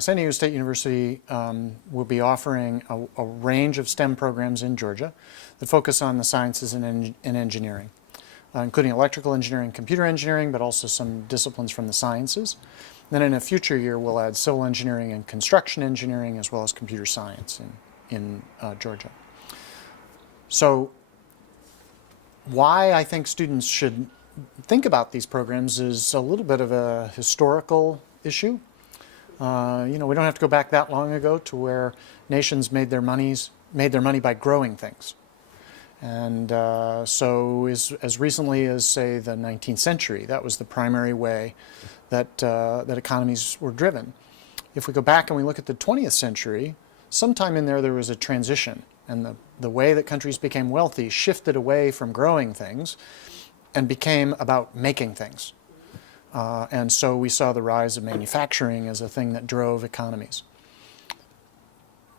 San Diego State University will be offering a range of STEM programs in Georgia that focus on the sciences and engineering, including electrical engineering, computer engineering, but also some disciplines from the sciences. Then in a future year, we'll add civil engineering and construction engineering, as well as computer science in Georgia. So why I think students should think about these programs is a little bit of a historical issue. We don't have to go back that long ago to where nations made their money by growing things. And so as recently as, say, the 19th century, that was the primary way that economies were driven. If we go back and we look at the 20th century, sometime in there was a transition, and the way that countries became wealthy shifted away from growing things and became about making things. And so we saw the rise of manufacturing as a thing that drove economies.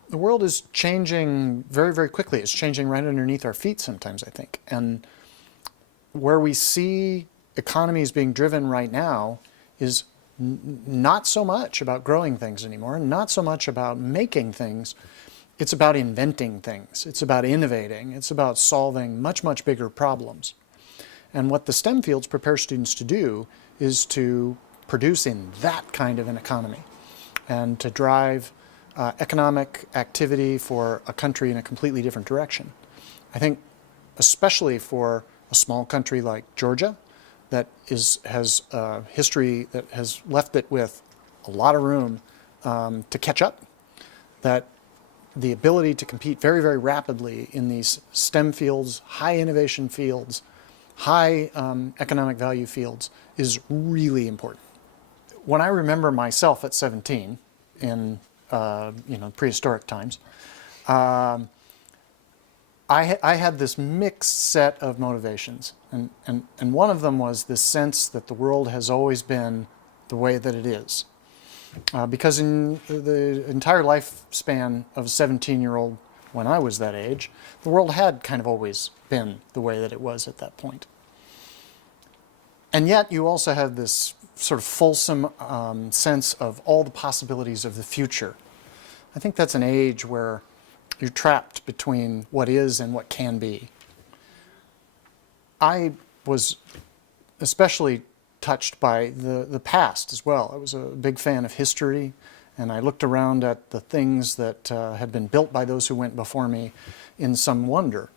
The world is changing very, very quickly. It's changing right underneath our feet sometimes, I think. And where we see economies being driven right now is not so much about growing things anymore, not so much about making things. It's about inventing things. It's about innovating. It's about solving much, much bigger problems. And what the STEM fields prepare students to do is to produce in that kind of an economy and to drive economic activity for a country in a completely different direction. I think especially for a small country like Georgia that has a history that has left it with a lot of room to catch up, that the ability to compete very, very rapidly in these STEM fields, high innovation fields, high economic value fields is really important. When I remember myself at 17 in prehistoric times, I had this mixed set of motivations, and one of them was this sense that the world has always been the way that it is. Because in the entire lifespan of a 17-year-old when I was that age, the world had kind of always been the way that it was at that point. And yet you also have this sort of fulsome sense of all the possibilities of the future. I think that's an age where you're trapped between what is and what can be. I was especially touched by the past as well. I was a big fan of history, and I looked around at the things that had been built by those who went before me in some wonder.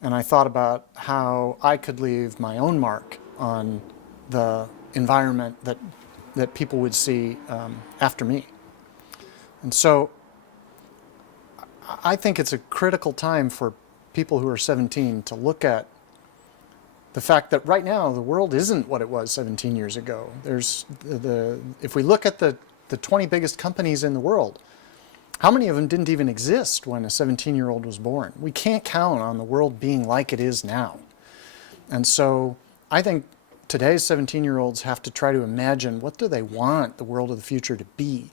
And I thought about how I could leave my own mark on the environment that people would see after me. And so I think it's a critical time for people who are 17 to look at the fact that right now the world isn't what it was 17 years ago. If we look at the 20 biggest companies in the world, how many of them didn't even exist when a 17-year-old was born? We can't count on the world being like it is now. And so I think today's 17-year-olds have to try to imagine, what do they want the world of the future to be?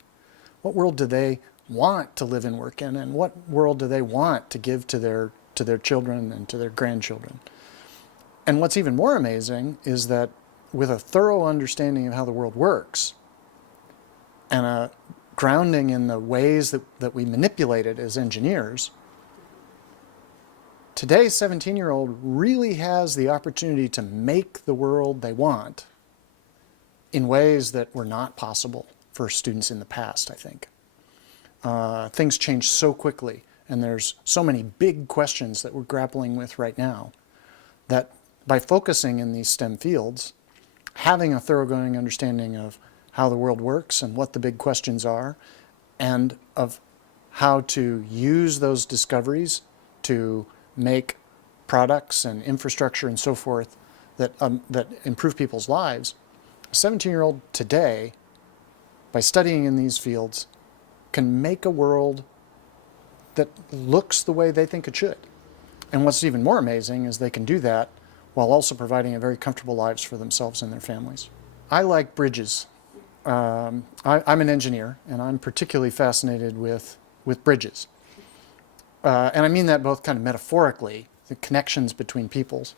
What world do they want to live and work in, and what world do they want to give to their children and to their grandchildren? And what's even more amazing is that with a thorough understanding of how the world works and a grounding in the ways that we manipulate it as engineers, today's 17-year-old really has the opportunity to make the world they want in ways that were not possible for students in the past, I think. Things change so quickly, and there's so many big questions that we're grappling with right now that by focusing in these STEM fields, having a thoroughgoing understanding of how the world works and what the big questions are, and of how to use those discoveries to make products and infrastructure and so forth that improve people's lives, a 17-year-old today, by studying in these fields, can make a world that looks the way they think it should. And what's even more amazing is they can do that while also providing a very comfortable lives for themselves and their families. I like bridges. I'm an engineer, and I'm particularly fascinated with bridges. And I mean that both kind of metaphorically, the connections between peoples,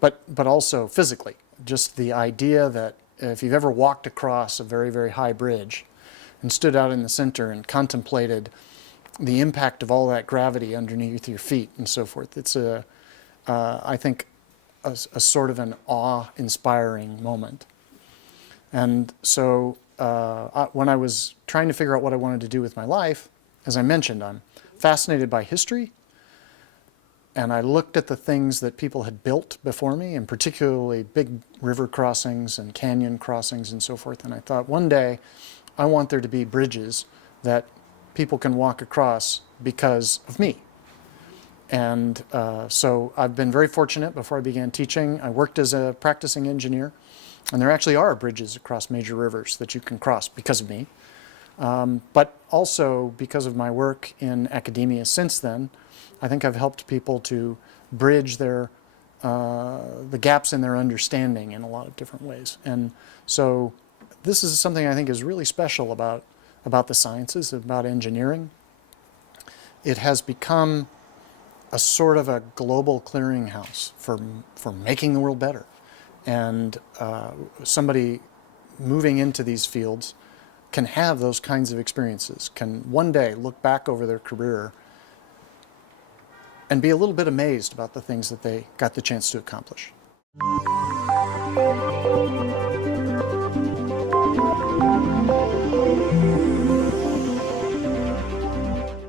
but also physically. Just the idea that if you've ever walked across a very, very high bridge and stood out in the center and contemplated the impact of all that gravity underneath your feet and so forth, it's I think, a sort of an awe-inspiring moment. And so when I was trying to figure out what I wanted to do with my life, as I mentioned, I'm fascinated by history, and I looked at the things that people had built before me, and particularly big river crossings and canyon crossings and so forth, and I thought, one day I want there to be bridges that people can walk across because of me. And so I've been very fortunate. Before I began teaching, I worked as a practicing engineer, and there actually are bridges across major rivers that you can cross because of me. But also because of my work in academia since then, I think I've helped people to bridge the gaps in their understanding in a lot of different ways. And so this is something I think is really special about the sciences, about engineering. It has become a sort of a global clearinghouse for making the world better. And somebody moving into these fields can have those kinds of experiences, can one day look back over their career and be a little bit amazed about the things that they got the chance to accomplish.